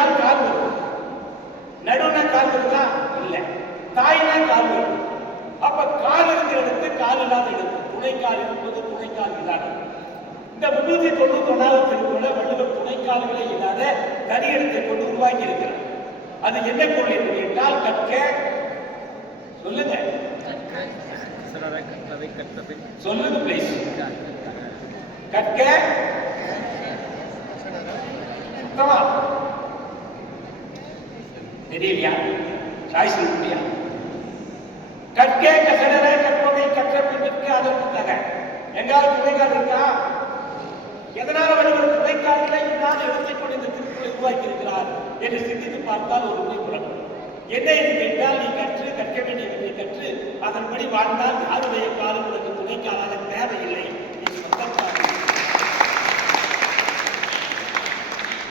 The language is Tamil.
இருந்தால் கால் வரும். நடுவுல கால் வருதா? இல்ல. தாய்னா கால் வரும். அப்ப கால் இருக்கிற இடத்து கால் இல்லாத இடத்து துணைக்கால் இருப்பது துணைக்கால் இல்லாத. இந்த 391வது திருக்குறளை வள்ளுவர் துணைக்கால்களே இல்லாத தனி இடத்தை கொண்டு உருவாக்கி இருக்கிறார். அது என்ன பொருள் என்று கேட்டால் கற்க. சொல்லுங்க சொல்லுங்க பிளீஸ். கற்க தெரியலையா? சாய்ஸ் இல்லையா? கற்க கசடர கற்பவை கற்ற பின்னிற்கு அதற்கு தக. எங்காவது துணைக்கால் இருக்கா? எதனால வள்ளுவர் துணைக்கால்களை இல்லாத இடத்தை கொண்டு இந்த திருக்குறளை உருவாக்கி இருக்கிறார் என்று சிந்தித்து பார்த்தால் ஒரு உண்மை புலப்படும். என்ன என்று கேட்டால், நீ கற்க வேண்டியவற்றை கற்று அதன்படி வாழ்ந்தால் யாருடைய காலம் உனக்கு துணைக்காலாக தேவையில்லை.